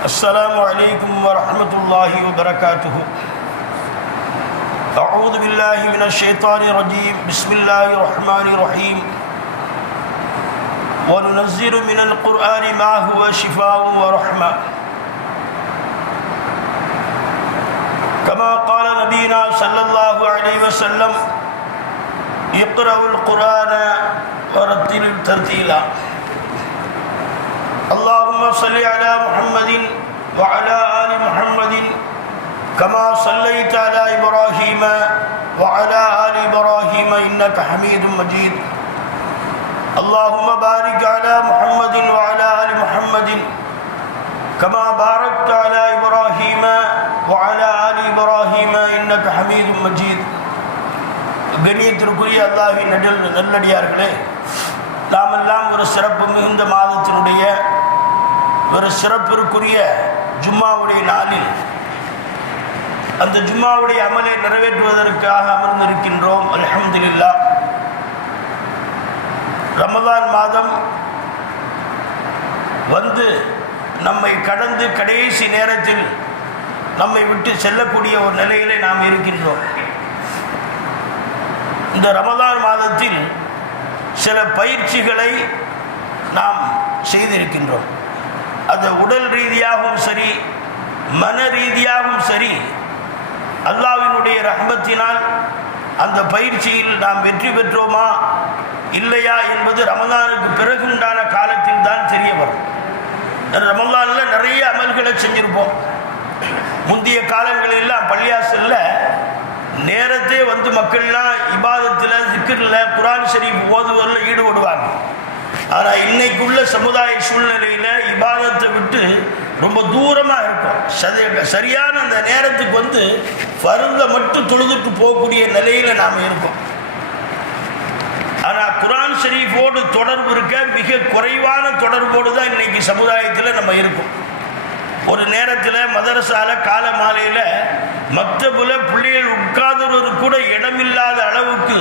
السلام عليكم ورحمة الله وبركاته. أعوذ بالله من الشيطان الرجيم. بسم الله الرحمن الرحيم. وننزل من القرآن ما هو شفاء ورحمة كما قال نبينا صلى الله عليه وسلم اقرأوا القرآن ورتل ترتيلا. اللهم صل على محمد وعلى آل محمد كما صليت على إبراهيم وعلى آل إبراهيم إنك حميد مجيد. اللهم بارك على محمد وعلى آل محمد كما باركت على إبراهيم وعلى آل إبراهيم إنك حميد مجيد. கண்ணியத்திற்குரிய அல்லாஹ்வின் நல்லடியார்களே, நாமெல்லாம் ஒரு சிறப்பு மிகுந்த மாதத்தினுடைய ஒரு சிறப்பிற்குரிய ஜும்மாவுடைய நாளில் அந்த ஜும்மாவுடைய அமலை நிறைவேற்றுவதற்காக அமர்ந்திருக்கின்றோம். அல்ஹம்துலில்லாஹ். ரமலான் மாதம் வந்து நம்மை கடந்து கடைசி நேரத்தில் நம்மை விட்டு செல்லக்கூடிய ஒரு நிலையிலே நாம் இருக்கின்றோம். இந்த ரமலான் மாதத்தில் சில பயிற்சிகளை நாம் செய்திருக்கின்றோம். அது உடல் ரீதியாகவும் சரி, மன ரீதியாகவும் சரி, அல்லாஹ்வினுடைய ரஹ்மத்தினால் அந்த பயிற்சியில் நாம் வெற்றி பெற்றோமா இல்லையா என்பது ரமலானுக்கு பிறகு உண்டான காலத்தில் தான் தெரிய வரும். ரமலானில் நிறைய அமல்களை செஞ்சுருப்போம். முந்தைய காலங்களெல்லாம் பள்ளியாசல்ல நேரத்தே வந்து மக்கள்லாம் இபாதத்தில், திக்ரில், குர்ஆன் ஷரீஃப் ஓதுவதில் ஈடுபடுவாங்க. ஆனால் இன்னைக்குள்ள சமுதாய சூழ்நிலையில் இபாதத்தை விட்டு ரொம்ப தூரமாக இருக்கும். சரியான அந்த நேரத்துக்கு வந்து ஃபர்தை மட்டும் தொழுதுட்டு போகக்கூடிய நிலையில் நாம் இருக்கோம். ஆனால் குர்ஆன் ஷரீஃபோடு தொடர்பு இருக்க மிக குறைவான தொடர்போடு தான் இன்றைக்கி சமுதாயத்தில் நம்ம இருக்கோம். ஒரு நேரத்தில் மதரசால கால மாலையில் மக்தபுல பிள்ளைகள் உட்கார்ந்து கூட இடமில்லாத அளவுக்கு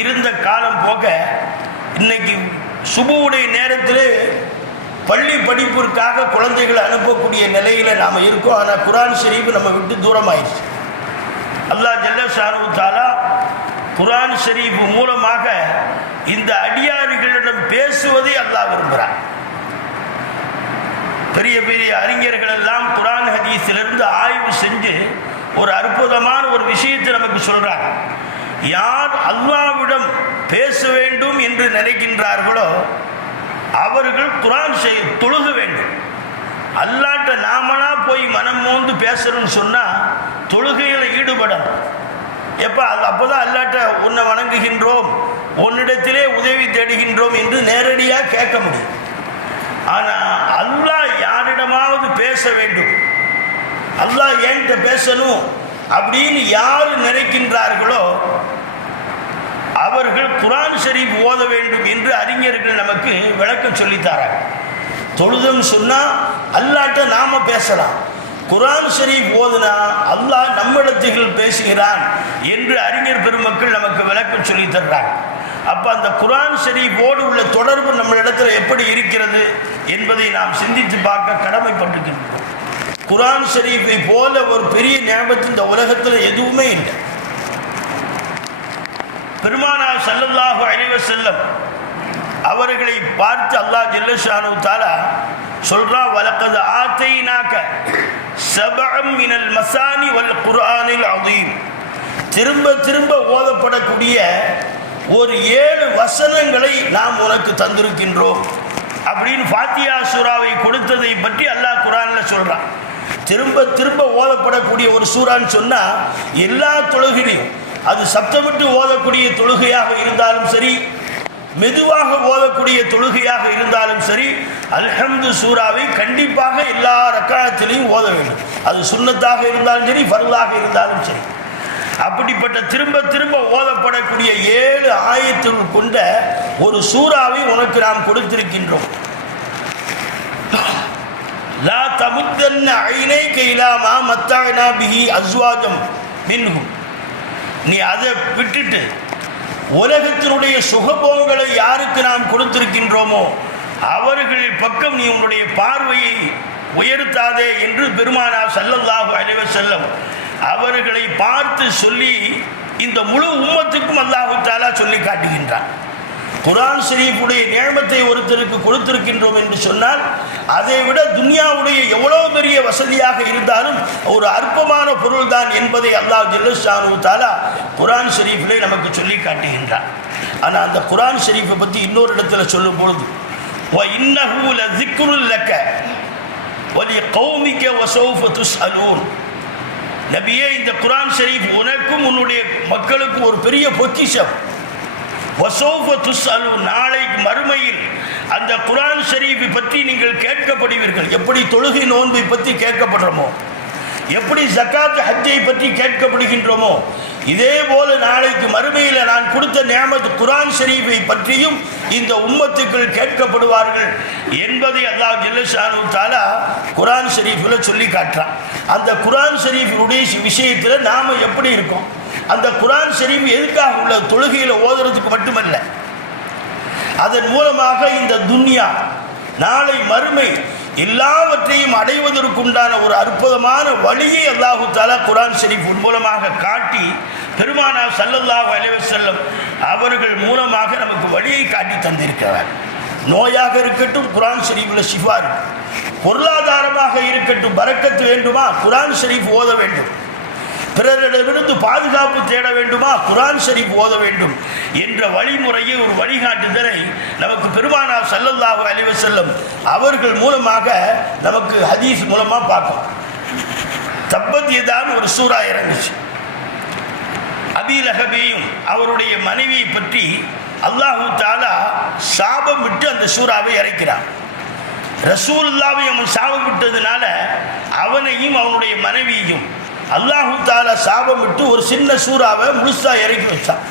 இருந்த காலம் போக இன்னைக்கு சுபுவுடைய நேரத்தில் பள்ளி படிப்பிற்காக குழந்தைகளை அனுப்பக்கூடிய நிலையில் நாம் இருக்கோம். ஆனால் குர்ஆன் ஷரீஃப் நம்ம விட்டு தூரமாயிடுச்சு. அல்லாஹ் ஜல்ல ஷானஹு தஆலா குர்ஆன் ஷரீஃப் மூலமாக இந்த அடியார்களிடம் பேசுவதை அல்லாஹ் விரும்புகிறார். பெரிய பெரிய அறிஞர்கள் எல்லாம் குர்ஆன் ஹதீஸிலிருந்து ஆய்வு செஞ்சு ஒரு அற்புதமான ஒரு விஷயத்தை நமக்கு சொல்றாங்க. யார் அல்லாஹ்விடம் பேச வேண்டும் என்று நினைக்கின்றார்களோ அவர்கள் குர்ஆன் தொழுக வேண்டும். அல்லாஹ்ட்ட நாமனா போய் மனம் மோந்து பேசணும்னு சொன்னால் தொழுகையில் ஈடுபடணும். எப்போ அப்போதான் அல்லாஹ்ட்ட உன்னை வணங்குகின்றோம், உன்னிடத்திலே உதவி தேடுகின்றோம் என்று நேரடியாக கேட்க முடியும். ஆனால் அல்லாஹ் யாரிடமாவது பேச வேண்டும், அல்லாஹ் என்கிட்ட பேசணும் அப்படின்னு யார் நினைக்கின்றார்களோ அவர்கள் குர்ஆன் ஷரீஃப் ஓத வேண்டும் என்று அறிஞர்கள் நமக்கு விளக்கம் சொல்லித்தாராங்க. தொழுதுன்னு சொன்னால் அல்லாஹ்ட்ட நாம பேசலாம், குர்ஆன் ஷரீஃப் ஓதுனா அல்லாஹ் நம்மிடத்தில் பேசுகிறான் என்று அறிஞர் பெருமக்கள் நமக்கு விளக்கம் சொல்லி தர்றாங்க. அப்போ அந்த குர்ஆன் ஷரீஃபோடு உள்ள தொடர்பு நம்மளிடத்தில் எப்படி இருக்கிறது என்பதை நாம் சிந்தித்து பார்க்க கடமைப்பட்டிருக்கின்றோம். குர்ஆன் ஷரீஃபை போல ஒரு பெரிய ஞாபகத்து இந்த உலகத்தில் எதுவுமே இல்லை. பெருமானார் ஸல்லல்லாஹு அலைஹி வஸல்லம் அவர்களை பார்த்து அல்லாஹ் ஜல்ல ஷானஹு தஆலா சொல்றா, வலக்கத் ஆதைனாக சபஅம் மினல் மசானி வல் குர்ஆனில் அதீம். திரும்ப திரும்ப ஓதப்படக்கூடிய ஒரு 7 வசனங்களை நாம் உனக்கு தந்திருக்கின்றோம் அப்படின்னு ஃபாத்திஹா சூராவை கொடுத்ததை பற்றி அல்லாஹ் குர்ஆனில் சொல்றான். திரும்ப திரும்ப ஓதப்படக்கூடிய ஒரு சூறான்னு சொன்னால் எல்லா தொழுகையிலும் அது சப்தமிட்டு ஓதக்கூடிய தொழுகையாக இருந்தாலும் சரி, மெதுவாக ஓதக்கூடிய தொழுகையாக இருந்தாலும் சரி, அல்ஹம்து சூராவை கண்டிப்பாக எல்லா ரக்காயத்திலையும் ஓத வேண்டும். அது சுன்னத்தாக இருந்தாலும் சரி, ஃபர்லாக இருந்தாலும் சரி. அப்படிப்பட்ட திரும்ப திரும்ப ஓதப்படக்கூடிய 7 ஆயத்துகள் கொண்ட ஒரு சூறாவை உனக்கு நாம் கொடுத்திருக்கின்றோம். லா தமுத்தன்ன ஐனைக இலா மா மத்தஅனா பிஹி அஸ்வாஜம் மின்ஹும். நீ அதை விட்டுட்டு உலகத்தினுடைய சுகபோகங்களை யாருக்கு நாம் கொடுத்திருக்கின்றோமோ அவர்கள் பக்கம் நீ உன்னுடைய பார்வையை உயர்த்தாதே என்று பெருமானார் ஸல்லல்லாஹு அலைஹி வஸல்லம் அவர்களை பார்த்து சொல்லி இந்த முழு உம்மத்துக்கும் அல்லாஹ் தஆலா சொல்லி காட்டுகின்றான். குர்ஆன் ஷரீஃபுடைய நியமத்தை ஒருத்தருக்கு கொடுத்திருக்கின்றோம் என்று சொன்னால் அதை விட துன்யாவுடைய எவ்வளவு பெரிய வசதியாக இருந்தாலும் ஒரு அற்பமான பொருள் தான் என்பதை அல்லாஹ் ஜல்லஷானு தஆலா குர்ஆன் ஷரீஃபிலே நமக்கு சொல்லி காட்டுகின்றான். ஆனால் அந்த குர்ஆன் ஷரீஃபை பற்றி இன்னொரு இடத்துல சொல்லும் பொழுது وَإِنَّهُ لَذِكْرٌ لَكَ وَلِقَوْمِكَ وَسَوْفَ تُسْأَلُونَ. நபியே, இந்த குர்ஆன் ஷரீஃப் உனக்கும் உன்னுடைய மக்களுக்கும் ஒரு பெரிய பொக்கிஷம். வசௌஃப துஸ்அலூன், நாளை மறுமையில் அந்த குர்ஆன் ஷரீஃபை பற்றி நீங்கள் கேட்கப்படுவீர்கள். எப்படி தொழுகை நோன்பை பற்றி கேட்கப்படுறோமோ, எப்படி ஜகாத் ஹஜ்ஜை பற்றி கேட்கப்படுகின்றோமோ, இதே போல நாளைக்கு மறுமையில் நான் கொடுத்த நியமத் குர்ஆன் ஷரீஃபை பற்றியும் இந்த உம்மத்துக்கள் கேட்கப்படுவார்கள் என்பதை அல்லாஹ் ஜல்லஷானு தஆலா குர்ஆன் ஷரீஃபில் சொல்லி காட்டுறான். அந்த குர்ஆன் ஷரீஃபுடைய விஷயத்தில் நாம் எப்படி இருக்கோம்? அந்த குர்ஆன் ஷரீஃப் எதுக்காக உள்ள தொழுகையில் ஓதுறதுக்கு மட்டுமல்ல, அதன் மூலமாக இந்த துன்யா நாளை மறுமை எல்லாவற்றையும் அடைவதற்குண்டான ஒரு அற்புதமான வழியை அல்லாஹு தஆலா குர்ஆன் ஷரீஃப் மூலமாக காட்டி பெருமானார் ஸல்லல்லாஹு அலைஹி வஸல்லம் அவர்கள் மூலமாக நமக்கு வழியை காட்டி தந்திருக்கிறார். நோயாக இருக்கட்டும் குர்ஆன் ஷரீஃபில் ஷிஃபா இருக்கும், பொருளாதாரமாக இருக்கட்டும் பரக்கத்து வேண்டுமா குர்ஆன் ஷரீஃப் ஓத வேண்டும், பிறரிடமிருந்து பாதுகாப்பு தேட வேண்டுமா குர்ஆன் ஷரீஃப் ஓத வேண்டும் என்ற வழிமுறையை ஒரு வழிகாட்டுதலை நமக்கு பெருமானார் ஸல்லல்லாஹு அலைஹி வஸல்லம் அவர்கள் மூலமாக நமக்கு ஹதீஸ் மூலமாக பார்க்கணும். தப்பத் யதான் ஒரு சூரா இறங்குச்சு. அபீ லஹபையும் அவருடைய மனைவியை பற்றி அல்லாஹு தஆலா சாபம் விட்டு அந்த சூறாவை இறக்கிறான். ரசூலுல்லாஹ்வை அவன் சாபம் விட்டதுனால அவனையும் அவனுடைய மனைவியையும் அல்லாஹு தஆலா சாபமிட்டு ஒரு சின்ன சூறாவை முழுசா இறக்கி வச்சான்.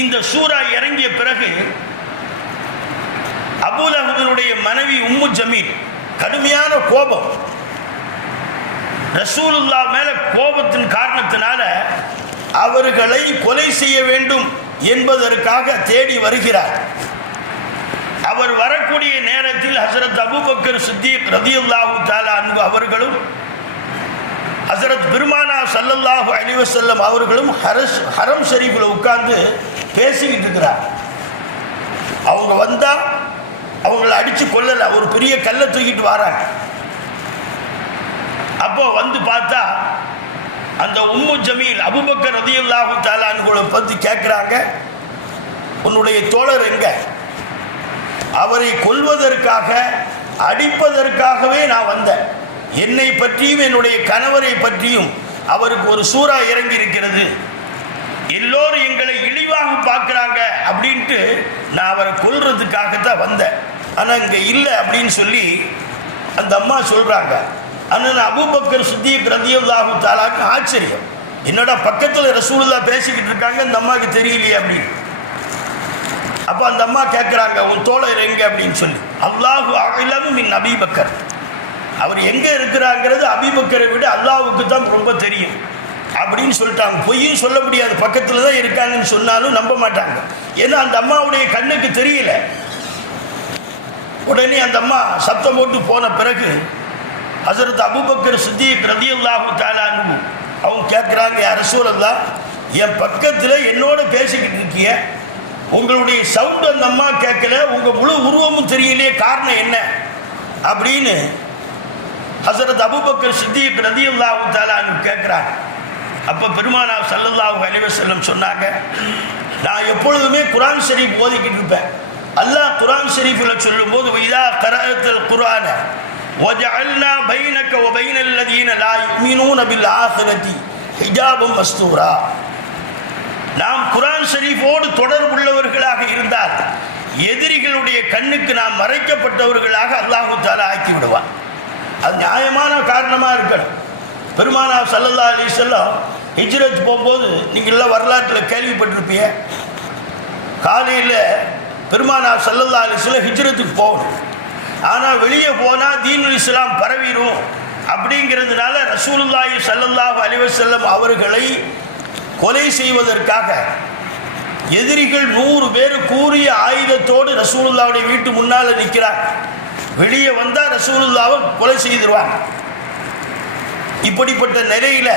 இந்த சூறா இறங்கிய பிறகு அபூ லஹபுடைய மனைவி உம்மு ஜமீல் கடுமையான கோபம், ரசூலுல்லாஹ் மேல கோபத்தின் காரணத்தினால அவர்களை கொலை செய்ய வேண்டும் என்பதற்காக தேடி வருகிறார். அவர் வரக்கூடிய நேரத்தில் ஹஸரத் அபூபக்கர் சித்தீக் ரலியல்லாஹு தஆலா அன்ஹு அவர்களும் ஹஸரத் பெருமானார் ஸல்லல்லாஹு அலைஹி வஸல்லம் அவர்களும் ஹரம் ஷரீஃபில் உட்கார்ந்து பேசிக்கிட்டு இருக்கிறார். அவங்க வந்தா அவங்கள அடிச்சு கொள்ளல, ஒரு பெரிய கல்லை தூக்கிட்டு வராங்க. அப்போ வந்து பார்த்தா அந்த உம்மு ஜமீல் அபூபக்கர் ரலியல்லாஹு தஆலா அன்ஹுவை பற்றி கேட்குறாங்க, உன்னுடைய தோழர் எங்க? அவரை கொல்வதற்காக அடிப்பதற்காகவே நான் வந்தேன். என்னை பற்றியும் என்னுடைய கணவரை பற்றியும் அவருக்கு ஒரு சூறா இறங்கி இருக்கிறது, எல்லோரும் எங்களை இழிவாக பார்க்குறாங்க அப்படின்ட்டு நான் அவரை கொல்றதுக்காகத்தான் வந்தேன், ஆனால் இங்கே இல்லை அப்படின்னு சொல்லி அந்த அம்மா சொல்கிறாங்க. ஆனால் அபூபக்கர் சித்தீக் ரலியல்லாஹு தஆலாக்கு ஆச்சரியம், என்னடா பக்கத்தில் ரசூலுல்லாஹ் பேசிக்கிட்டு இருக்காங்க, இந்த அம்மாவுக்கு தெரியலையே அப்படின்னு. அப்போ அந்த அம்மா கேட்குறாங்க, உன் தோழர் எங்கே அப்படின்னு சொல்லி. அல்லாஹு அஅலமு மின் அபீ பக்கர், அவர் எங்கே இருக்கிறாங்கிறது அபீபக்கரை விட அல்லாஹ்வுக்கு தான் ரொம்ப தெரியும் அப்படின்னு சொல்லிட்டாங்க. பொய்யும் சொல்ல முடியாது, பக்கத்தில் தான் இருக்காங்கன்னு சொன்னாலும் நம்ப மாட்டாங்க, ஏன்னா அந்த அம்மாவுடைய கண்ணுக்கு தெரியல. உடனே அந்த அம்மா சத்தம் போட்டு போன பிறகு ஹஸரத் அபூபக்கர் சித்தீக் ரலியல்லாஹு தஆலா அன்ஹு அவங்க கேட்குறாங்க, யா ரசூலல்லாஹ், என் பக்கத்தில் என்னோட பேசிக்கிட்டு இருக்கிய, உங்களுடைய சவுண்டு அந்த அம்மா கேட்கல, உங்கள் முழு உருவமும் தெரியலையே, காரணம் என்ன அப்படின்னு ஹஸரத் அபூபக்கர் சித்தீக் ரலியல்லாஹு தஆலா அன்ஹு கேட்குறாங்க. அப்போ பெருமானார் ஸல்லல்லாஹு அலைஹி வஸல்லம் சொன்னாங்க, நான் எப்பொழுதுமே குர்ஆன் ஷரீஃப் ஓதிக்கிட்டு இருப்பேன். அல்லாஹ் குர்ஆன் ஷரீஃபில் சொல்லும்போது வைதா கரஅத்தல் குர்ஆன வஜஅல்னா பைனக வ பைனல் லதீன லா யுமினூன பில் ஆখিরাতি ஹிஜாபம் மஸ்தூரா, நாம் குர்ஆன் ஷரீஃபோடு தொடர்புள்ளவர்களாக இருந்தால் எதிரிகளுடைய கண்ணுக்கு நாம் மறைக்கப்பட்டவர்களாக அல்லாஹ் தஆலா ஆக்கி விடுவான். அது நியாயமான காரணமாக இருக்கணும். பெருமானார் ஸல்லல்லாஹு அலைஹி வஸல்லம் ஹிஜ்ரத் போகும்போது நீங்கள்லாம் வரலாற்றில் கேள்விப்பட்டிருப்பீங்க, காலையில் பெருமானார் ஸல்லல்லாஹு அலைஹி வஸல்லம் ஹிஜ்ரத்துக்கு போகணும், ஆனால் வெளியே போனால் தீனுல் இஸ்லாம் பரவிடும் அப்படிங்கிறதுனால ரசூலுல்லாஹி ஸல்லல்லாஹு அலைஹி வஸல்லம் அவர்களை கொலை செய்வதற்காக எதிரிகள் 100 பேர் கூறிய ஆயுதத்தோடு ரசூலுல்லாஹ்வுடைய வீட்டு முன்னால் நிற்கிறார். வெளியே வந்தால் ரசூலுல்லாவை கொலை செய்திருவாங்க. இப்படிப்பட்ட நிலையில்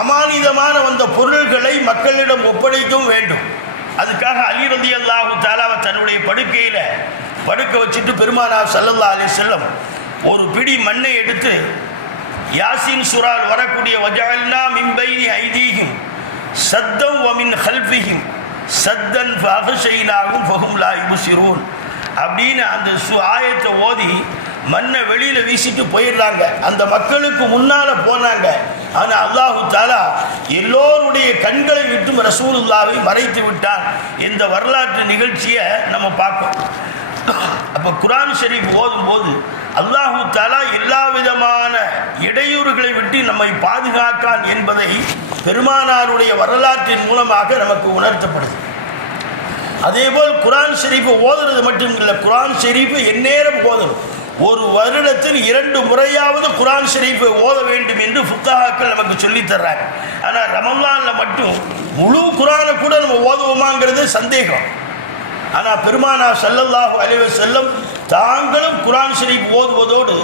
அமானிதமான வந்த பொருள்களை மக்களிடம் ஒப்படைக்கவும் வேண்டும். அதுக்காக அலி ரலியல்லாஹு தஆலா தன்னுடைய படுக்கையில் படுக்க வச்சுட்டு பெருமானார் ஸல்லல்லாஹு அலைஹி வஸல்லம் ஒரு பிடி மண்ணை எடுத்து யாசின் சூரால் வரக்கூடிய வஜஅல்னா மின் பைனி ஐதீஹிம் சத்தம் வ மின் ஹல்ஃபிஹிம் சத்தன் ஃபஅஃஷைனாஹும் ஃபஹும் லா யுப்சிரூன் அப்படின்னு அந்த ஆயத்தை ஓதி மண்ணை வெளியில் வீசிட்டு போயிடுறாங்க. அந்த மக்களுக்கு முன்னால் போனாங்க. ஆனால் அல்லாஹு தஆலா எல்லோருடைய கண்களை விட்டும் ரசூலுல்லாவை மறைத்து விட்டான். இந்த வரலாற்று நிகழ்ச்சியை நம்ம பார்ப்போம். அப்போ குர்ஆன் ஷரீஃப் ஓதும்போது அல்லாஹு தஆலா எல்லா விதமான இடையூறுகளை விட்டு நம்மை பாதுகாக்கான் என்பதை பெருமானாருடைய வரலாற்றின் மூலமாக நமக்கு உணர்த்தப்படுது. அதேபோல் குர்ஆன் ஷரீஃபை ஓதுறது மட்டும் இல்லை, குர்ஆன் ஷரீஃபை எந்நேரம் ஓதணும். ஒரு வருடத்தில் 2 முறையாவது குர்ஆன் ஷரீஃபை ஓத வேண்டும் என்று ஃபுக்ஹாக்கள் நமக்கு சொல்லித் தர்றாங்க. ஆனால் ரமலானில் மட்டும் முழு குர்ஆனை கூட நம்ம ஓதுவோமாங்கிறது சந்தேகம். ஆனால் பெருமானார் ஸல்லல்லாஹு அலைஹி வஸல்லம் தாங்களும் குர்ஆன் ஷரீஃப் ஓதுவதோடு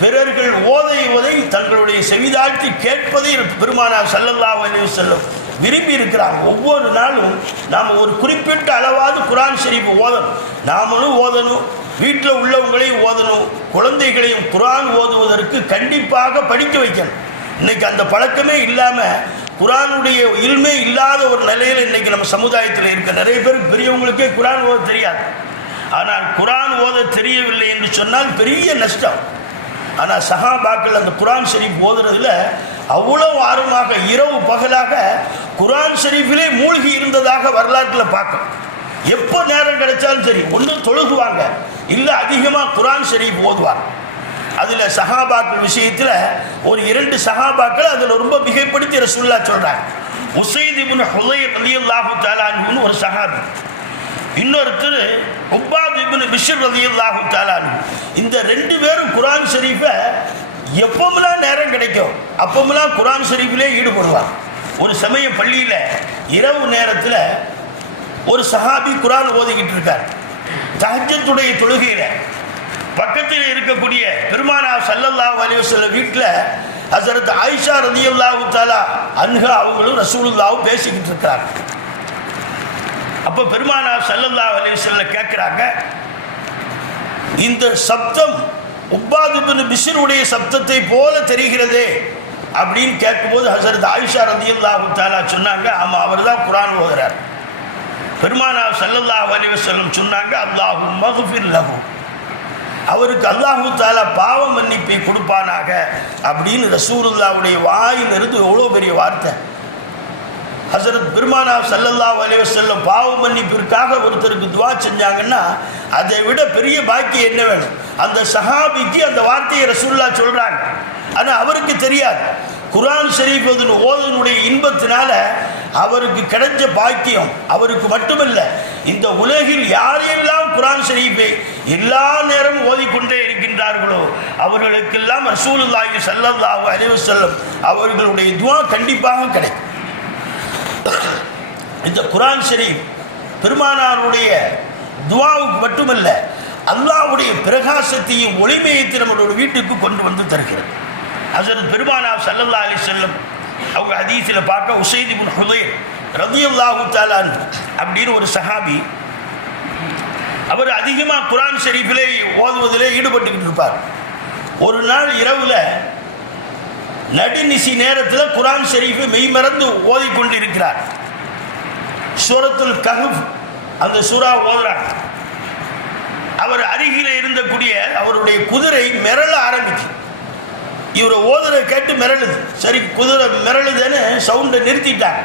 பிறர்கள் ஓதுவதை தங்களுடைய செவிதாழ்த்தி கேட்பதை பெருமானார் ஸல்லல்லாஹு அலைஹி வஸல்லம் விரும்பி இருக்கிறாங்க. ஒவ்வொரு நாளும் நாம் ஒரு குறிப்பிட்ட அளவாவது குர்ஆன் ஷரீஃப் ஓதணும். நாமளும் ஓதணும், வீட்டில் உள்ளவங்களையும் ஓதணும், குழந்தைகளையும் குர்ஆன் ஓதுவதற்கு கண்டிப்பாக படிக்க வைக்கணும். இன்னைக்கு அந்த பழக்கமே இல்லாமல் குர்ஆனுடைய இல்மே இல்லாத ஒரு நிலையில் இன்னைக்கு நம்ம சமுதாயத்தில் இருக்க நிறைய பேருக்கு பெரியவங்களுக்கே குர்ஆன் ஓத தெரியாது. ஆனால் குர்ஆன் ஓத தெரியவில்லை என்று சொன்னால் பெரிய நஷ்டம். ஆனால் சஹாபாக்கள் அந்த குர்ஆன் ஷரீஃப் ஓதுறதுல அவ்வளோ ஆர்வமாக இரவு பகலாக குர்ஆன் ஷரீஃபிலே மூழ்கி இருந்ததாக வரலாற்றில் பார்க்கும். எப்போ நேரம் கிடைச்சாலும் சரி ஒன்று தொழுகுவாங்க, இல்லை அதிகமாக குர்ஆன் ஷரீஃப் ஓதுவாங்க. அதில் சஹாபாக்கள் விஷயத்தில் ஒரு 2 சஹாபாக்கள் அதில் ரொம்ப மிகைப்படுத்தி ரசூலுல்லாஹ் சொல்கிறாங்க. உஸைத் இப்னு ஹுதைர் ரலியல்லாஹு தஆலா அன்ஹு ஒரு சஹாபி, இன்னொருத்தர் உப்பாத் இப்னு பிஷ்ர் ரலியல்லாஹு தஆலா அன்ஹு. இந்த 2 பேரும் குர்ஆன் ஷரீஃபை எப்போமெல்லாம் நேரம் கிடைக்கும் அப்போமெல்லாம் குர்ஆன் ஷரீஃபிலே ஈடுபடுவாங்க. ஒரு சமயம் பள்ளியில் இரவு நேரத்தில் ஒரு சஹாபி குர்ஆன் ஓதிக்கிட்டு இருக்கார். தஹஜ்ஜுடைய தொழுகையில் பக்கத்தில் இருக்கக்கூடிய பெருமானார் ஸல்லல்லாஹு அலைஹி வஸல்லம் வீட்டில் ஹஸரத் ஆயிஷா ரலியல்லாஹு தஆலா அன்ஹா அவங்களும் ரசூலுல்லாஹும் பேசிக்கிட்டு இருக்கிறாங்க. அப்போ பெருமானார் ஸல்லல்லாஹு அலைஹி வஸல்லம் கேட்குறாங்க, இந்த சப்தம் உப்பாத் இப்னு பிஷ்ருடைய சப்தத்தை போல தெரிகிறதே அப்படின்னு கேட்கும்போது ஹஸரத் ஆயிஷா ரலியல்லாஹு தஆலா சொன்னாங்க, ஆமாம் அவர் தான் குர்ஆன் ஓதுறார். பெருமானார் ஸல்லல்லாஹு அலைஹி வஸல்லம் சொன்னாங்க, அல்லாஹும்ம ஃபிர் லஹு, அவருக்கு அல்லாஹு தஆலா பாவ மன்னிப்பை கொடுப்பானாக அப்படின்னு ரசூலுல்லாஹ்வுடைய வாயிலிருந்து எவ்வளோ பெரிய வார்த்தை. ஹஸரத் பெருமானார் ஸல்லல்லாஹு அலைஹி வஸல்லம் பாவ மன்னிப்பிற்காக ஒருத்தருக்கு துஆ செஞ்சாங்கன்னா அதை விட பெரிய பாக்கியம் என்ன வேணும்? அந்த சஹாபிக்கு அந்த வார்த்தையை ரசூலுல்லாஹ் சொல்கிறாங்க. ஆனால் அவருக்கு தெரியாது. குர்ஆன் ஷரீஃப் ஓதனுடைய இன்பத்தினால அவருக்கு கிடைச்ச பாக்கியம் அவருக்கு மட்டுமல்ல, இந்த உலகில் யாரெல்லாம் குர்ஆன் ஷரீஃபை எல்லா நேரமும் ஓதிக்கொண்டே இருக்கின்றார்களோ அவர்களுக்கெல்லாம் ரசூலுல்லாஹி ஸல்லல்லாஹு அலைஹி வஸல்லம் அவர்களுடைய துஆ கண்டிப்பாக கிடைக்கும். இந்த குர்ஆன் ஷரீஃப் பெருமானாருடைய துஆவுக்கு மட்டுமல்ல, அல்லாஹ்வுடைய பிரகாசத்தையும் ஒளிமயத்தையும் நம்மளுடைய வீட்டுக்கு கொண்டு வந்து தருகிறது. ஹஸரத் பெருமானார் ஸல்லல்லாஹு அலைஹி வஸல்லம் அவங்க ஹதீஸில் பார்க்க உஸைத் இப்னு ஹுதைர் ரலியல்லாஹு தஆலா அப்படின்னு ஒரு சஹாபி, அவர் அதிகமாக குர்ஆன் ஷரீஃபிலே ஓதுவதிலே ஈடுபட்டுக்கிட்டு இருப்பார். ஒரு நாள் இரவில் நடுநிசி நேரத்தில் குர்ஆன் ஷரீஃபை மெய்மறந்து ஓதிக்கொண்டு இருக்கிறார். சூரத்துல் கஹ்ஃப் அந்த சூரா ஓதுறார். அவர் அருகில் இருந்தக்கூடிய அவருடைய குதிரை மிரள ஆரம்பிக்கும். இவரை ஓதுரை கேட்டு மிரளுது. சரி, குதிரை மிரளுதுன்னு சவுண்டை நிறுத்திட்டாங்க.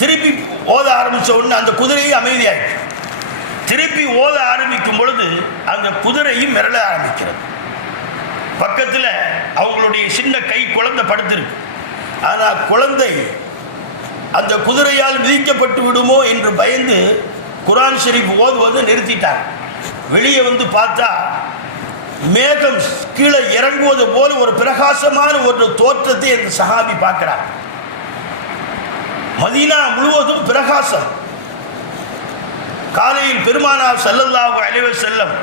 திருப்பி ஓத ஆரம்பித்த உடனே அந்த குதிரையும் அமைதியாகிடுச்சு. திருப்பி ஓத ஆரம்பிக்கும் பொழுது அந்த குதிரையும் மிரள ஆரம்பிக்கிறது. பக்கத்தில் அவங்களுடைய சின்ன கை குழந்தை படுத்திருக்கு. ஆனால் குழந்தை அந்த குதிரையால் மிதிக்கப்பட்டு விடுமோ என்று பயந்து குர்ஆன் ஷரீஃப் ஓதுவதை நிறுத்திட்டாங்க. வெளியே வந்து பார்த்தா மேகம் கீழே இறங்குவது போல ஒரு பிரகாசமான ஒரு தோற்றத்தை அந்த சஹாபி பார்க்கிறார். மதீனா முழுவதும் பிரகாசம். காலையில் பெருமானார் ஸல்லல்லாஹு அலைஹி வஸல்லம்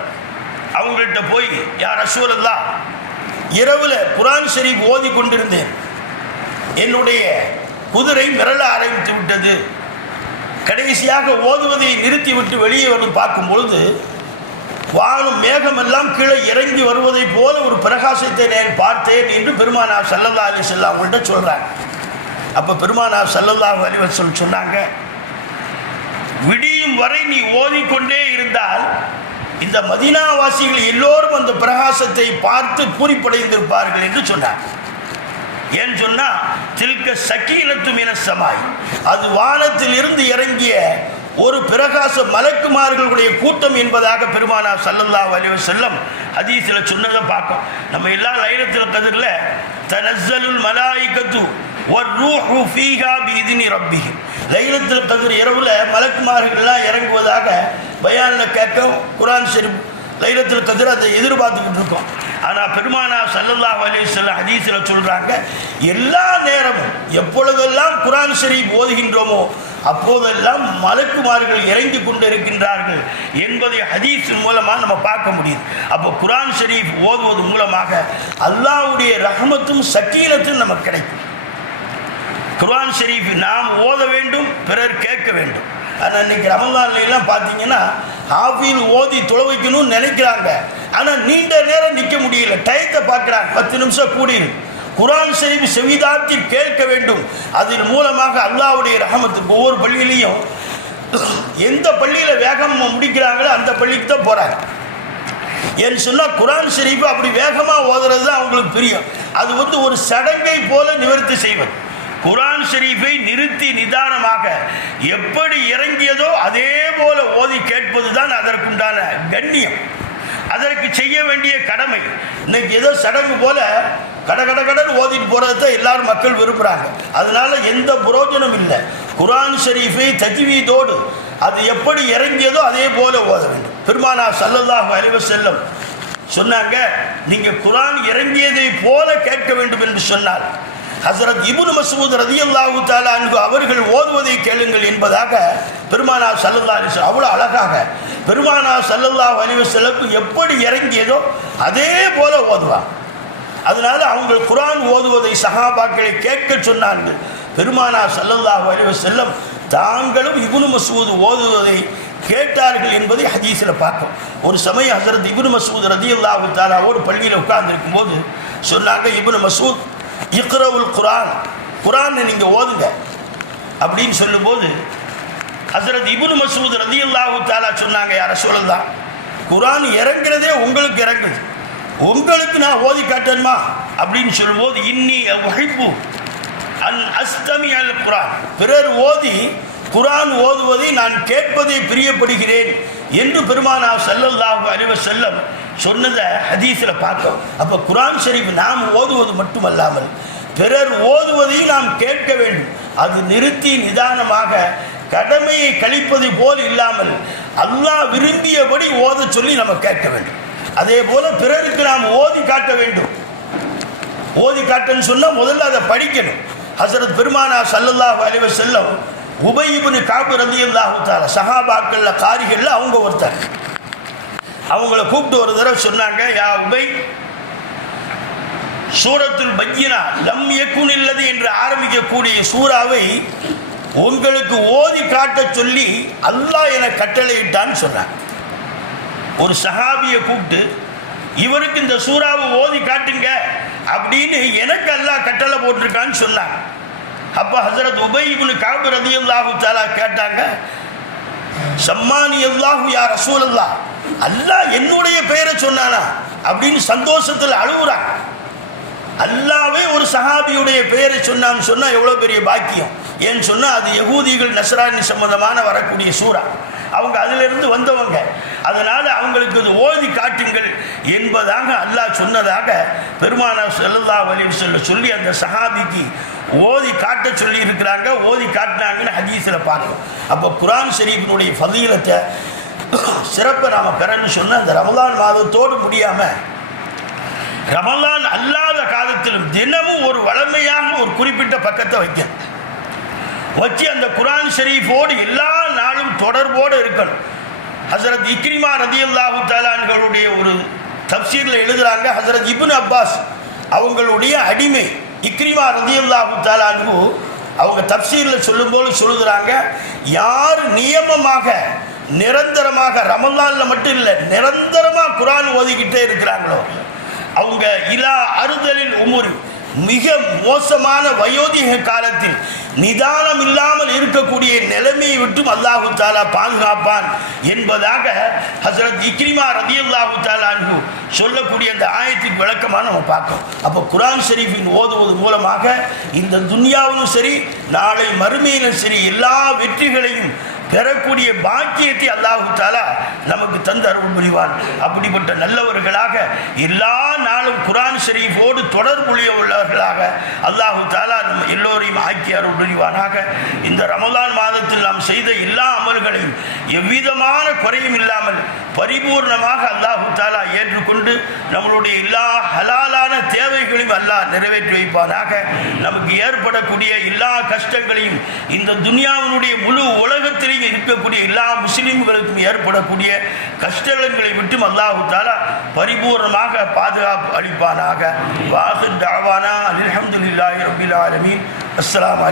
அவங்கள்ட்ட போய், யா ரசூலல்லாஹ், இரவில் குர்ஆன் ஷரீஃப் ஓதி கொண்டிருந்தேன், என்னுடைய குதிரை மிரள ஆரம்பித்து விட்டது, கடைசியாக ஓதுவதை நிறுத்திவிட்டு வெளியே வந்து பார்க்கும்பொழுது வானம் மேகமெல்லாம் கீழே இறங்கி வருவதை போல ஒரு பிரகாசத்தை நான் பார்த்தேன் என்று பெருமானார் ஸல்லல்லாஹு அலைஹி வஸல்லம் அவங்கள்ட்ட சொல்கிறாங்க. அப்போ பெருமானார் ஸல்லல்லாஹு அலைஹி வஸல்லம் சொன்னாங்க, விடியும் வரை நீ ஓதிக்கொண்டே இருந்தால் இந்த மதீனாவாசிகள் எல்லோரும் அந்த பிரகாசத்தை பார்த்து பூரிப்படைந்திருப்பார்கள் என்று சொன்னார். ஏன்னு சொன்னால், தில்க சக்கீனத்து மினஸ் ஸமாய், அது வானத்தில் இருந்து இறங்கிய ஒரு பிரகாச மலக்குமார்களுடைய கூட்டம் என்பதாக பெருமானார் ஸல்லல்லாஹு அலைஹி வஸல்லம் ஹதீஸில் சொன்னதை பார்க்கும். நம்ம எல்லாம் லைலத்துல் கத்ரில் தனஸ்ஸலுல் மலாயிகத்து வர்ரூஹு ஃபீஹா பிஇذن ரப்பிஹிம், லைலத்துல் கத்ர் இரவுல மலக்குமார்கள்லாம் இறங்குவதாக பயானில் கேட்கும். குர்ஆன் ஷரீஃப் லைலத்துல் கத்ர் அதை எதிர்பார்த்துக்கிட்டு இருக்கோம். ஆனால் பெருமானார் ஸல்லல்லாஹு அலைஹி வஸல்லம் ஹதீஸில் சொல்கிறாங்க, எல்லா நேரமும் எப்பொழுதெல்லாம் குர்ஆன் ஷரீஃப் ஓதுகின்றோமோ அப்போதெல்லாம் மலக்குமார்கள் இறங்கி கொண்டு இருக்கின்றார்கள் என்பதை ஹதீஸின் மூலமாக நம்ம பார்க்க முடியுது. அப்போ குர்ஆன் ஷரீஃப் ஓதுவது மூலமாக அல்லாஹ்வுடைய ரஹ்மத்தும் சக்கீனத்தும் நமக்கு கிடைக்கும். குர்ஆன் ஷரீஃப் நாம் ஓத வேண்டும், பிறர் கேட்க வேண்டும். ஆனால் இன்னைக்கு ரமலான்லாம் பார்த்தீங்கன்னா ஹாஃபில் ஓதி தொலை வைக்கணும்னு நினைக்கிறாங்க, ஆனால் நீண்ட நேரம் நிற்க முடியல, டயத்தை பார்க்குறாங்க, 10 நிமிஷம் கூடியிருக்கு. குர்ஆன் ஷரீஃப் செவிதாத்தி கேட்க வேண்டும். அதன் மூலமாக அல்லாஹ்வுடைய ரஹமத்துக்கு ஒவ்வொரு பள்ளியிலையும் எந்த பள்ளியில் வேகமாக முடிக்கிறாங்களோ அந்த பள்ளிக்கு தான் போகிறாங்க. ஏன்னு சொன்னால் குர்ஆன் ஷரீஃப் அப்படி வேகமாக ஓதுறது தான் அவங்களுக்கு பிரியம். அது ஒரு சடங்கை போல நிவர்த்தி செய்வது. குர்ஆன் ஷரீஃபை நிறுத்தி நிதானமாக எப்படி இறங்கியதோ அதே போல ஓதி கேட்பது தான் அதற்குண்டான கண்ணியம், அதற்கு செய்ய வேண்டிய கடமை. இன்னைக்கு ஏதோ சடங்கு போல கடன் ஓதிட்டு போகிறது தான் எல்லாரும் மக்கள் விரும்புகிறாங்க. அதனால எந்த புரோஜனம் இல்லை. குர்ஆன் ஷரீஃபை தஜ்வீதோடு அது எப்படி இறங்கியதோ அதே போல ஓத வேண்டும். பெருமானார் ஸல்லல்லாஹு அலைஹி வஸல்லம் சொன்னாங்க, நீங்கள் குர்ஆன் இறங்கியதை போல கேட்க வேண்டும் என்று சொன்னால் ஹஸரத் இப்னு மஸ்ஊத் ரலியல்லாஹு தஆலா அன்ஹு அவர்கள் ஓதுவதை கேளுங்கள் என்பதாக பெருமானார் ஸல்லல்லாஹு அலைஹி வஸல்லம் அவ்வளோ அழகாக பெருமானார் ஸல்லல்லாஹு அலைஹி வஸல்லம் எப்படி இறங்கியதோ அதே போல ஓதுவாங்க. அதனால அவங்க குர்ஆன் ஓதுவதை சஹாபாக்களை கேட்க சொன்னார்கள். பெருமானார் ஸல்லல்லாஹு அலைஹி வஸல்லம் தாங்களும் இப்னு மஸ்ஊத் ஓதுவதை கேட்டார்கள் என்பதை ஹதீஸில் பார்க்கும். ஒரு சமயம் ஹஸரத் இப்னு மஸ்ஊத் ரலியல்லாஹு தஆலா ஒரு பள்ளியில் உட்கார்ந்துருக்கும் போது சொன்னாங்க, இப்னு மஸ்ஊத் இக்ரவுல் குர்ஆன், குர்ஆனை நீங்கள் ஓதுங்க அப்படின்னு சொல்லும்போது ஹஸரத் இப்னு மஸ்ஊத் ரலியல்லாஹு தஆலா சொன்னாங்க, யா ரசூலல்லாஹ், குர்ஆன் இறங்குறதே உங்களுக்கு இறங்குது, உங்களுக்கு நான் ஓதி காட்டணுமா அப்படின்னு சொல்லும்போது, இன்னி உஹிப்பு அன் அஸ்தமி அல் குர்ஆன், பிறர் ஓதி குர்ஆன் ஓதுவதை நான் கேட்பதை பிரியப்படுகிறேன் என்று பெருமானார் ஸல்லல்லாஹு அலைஹி வஸல்லம் சொன்னதை ஹதீஸில் பார்க்கிறோம். அப்போ குர்ஆன் ஷரீஃப் நாம் ஓதுவது மட்டுமல்லாமல் பிறர் ஓதுவதையும் நாம் கேட்க வேண்டும். அது நிறுத்தி நிதானமாக கடமையை கழிப்பது போல் இல்லாமல் அல்லாஹ் விரும்பியபடி ஓத சொல்லி நம்ம கேட்க வேண்டும். அதே போல பிறருக்கு நாம் ஓதி காட்ட வேண்டும். ஓதி காட்டுன்னு சொன்னால் முதல்ல அதை படிக்கணும். ஹஸரத் பெருமானார் ஸல்லல்லாஹு அலைஹி வஸல்லம் உபை இப்னு கஅப் ரலியல்லாஹு தஆலா சஹாபாக்கள்ல காரிகள்ல அவங்க ஒருத்தர், அவங்கள கூப்பிட்டு ஒரு தடவை சொன்னாங்க, யா உபை, சூரத்துல் பய்யினா லம் யகுன் இல்லது என்று ஆரம்பிக்கக்கூடிய சூறாவை உங்களுக்கு ஓதி காட்ட சொல்லி அல்லாஹ் என கட்டளையிட்டான்னு சொன்னாங்க. ஒரு சஹாபியை கூப்பிட்டு இவருக்கு இந்த சூறாவை ஓதி காட்டுங்க அப்படின்னு எனக்கு அல்லாஹ் கட்டளை போட்டிருக்கான்னு சொன்னாங்க. அப்போ ஹஸரத் உபை இப்னு கஅப் ரலியல்லாஹு தஆலா கேட்டாங்க, சம்மானி அல்லாஹு யா ரசூலல்லாஹ், அல்லாஹ் என்னுடைய பெயரை சொன்னானா அப்படின்னு சந்தோஷத்தில் அழுகுறாங்க. அல்லாவே ஒரு சஹாபியுடைய பெயரை சொன்னான்னு சொன்னால் எவ்வளோ பெரிய பாக்கியம். ஏன்னு சொன்னால் அது யகூதிகள் நஸ்ரானி சம்பந்தமான வரக்கூடிய சூறா, அவங்க அதிலிருந்து வந்தவங்க. அதனால் அவங்களுக்கு இது ஓதி காட்டுங்கள் என்பதாக அல்லாஹ் சொன்னதாக பெருமானார் ஸல்லல்லாஹு அலைஹி வஸல்லம் சொல்லி அந்த சஹாபிக்கு ஓதி காட்ட சொல்லி இருக்கிறாங்க. ஓதி காட்டினாங்கன்னு ஹதீஸில் பார்க்கணும். அப்போ குர்ஆன் ஷரீஃபினுடைய ஃபதீலத்தை சிறப்பை நாம் பெறன்னு சொன்னால் அந்த ரமலான் மாதத்தோடு முடியாமல் ரமலான் அல்லாத காலத்திலும் தினமும் ஒரு வளமையாக ஒரு குறிப்பிட்ட பக்கத்தை வச்சு அந்த குர்ஆன் ஷரீஃபோடு எல்லா நாளும் தொடர்போடு இருக்கணும். ஹஸரத் இக்ரிமா ரலியல்லாஹு தஆலா அன்ஹுடைய ஒரு தஃப்சீரில் எழுதுறாங்க, ஹஸரத் இப்னு அப்பாஸ் அவங்களுடைய அடிமை இக்ரிமா ரலியல்லாஹு தஆலா அன்ஹு அவங்க தஃப்சீரில் சொல்லும்போது சொல்லுகிறாங்க, யார் நியமமாக நிரந்தரமாக ரமலானில் மட்டும் இல்லை நிரந்தரமாக குர்ஆன் ஓதிக்கிட்டே இருக்கிறாங்களோ அவங்க இலா அறுதலில் உமுர் மிக மோசமான வயோதிக காலத்தில் நிதானம் இல்லாமல் இருக்கக்கூடிய நிலைமையை விட்டும் அல்லாஹு தாலா பாதுகாப்பான் என்பதாக ஹஸரத் இக்ரிமா ரலியல்லாஹு தஆலா அன்ஹு சொல்லக்கூடிய அந்த ஆயத்தின் விளக்கமாக நம்ம பார்க்கோம். அப்போ குர்ஆன் ஷரீஃபின் ஓதுவது மூலமாக இந்த துன்யாவிலும் சரி நாளை மறுமையிலும் சரி எல்லா வெற்றிகளையும் பெறக்கூடிய பாக்கியத்தை அல்லாஹு தாலா நமக்கு தந்து அருள் புரிவான். அப்படிப்பட்ட நல்லவர்களாக எல்லா நாளும் குர்ஆன் ஷரீஃபோடு தொடர்புடைய உள்ளவர்களாக அல்லாஹு தாலா நம்ம எல்லோரையும் ஆக்கி அருள் புரிவானாக. இந்த ரமலான் மாதத்தில் நாம் செய்த எல்லா அமல்களையும் எவ்விதமான குறையும் இல்லாமல் பரிபூர்ணமாக அல்லாஹு தாலா ஏற்றுக்கொண்டு நம்மளுடைய எல்லா ஹலாலான தேவைகளையும் அல்லாஹ் நிறைவேற்றி வைப்பானாக. நமக்கு ஏற்படக்கூடிய எல்லா கஷ்டங்களையும் இந்த துன்யாவினுடைய முழு உலகத்திலே இருக்கக்கூடிய எல்லா முஸ்லிம்களுக்கும் ஏற்படக்கூடிய கஷ்டங்களை விட்டும் அல்லாஹு தஆலா பரிபூர்ணமாக பாதுகாப்பு அளிப்பானாக. வாஹிர் தஅவானா அல்ஹம்துலில்லாஹி ரப்பில் ஆலமீன். அஸ்ஸலாமு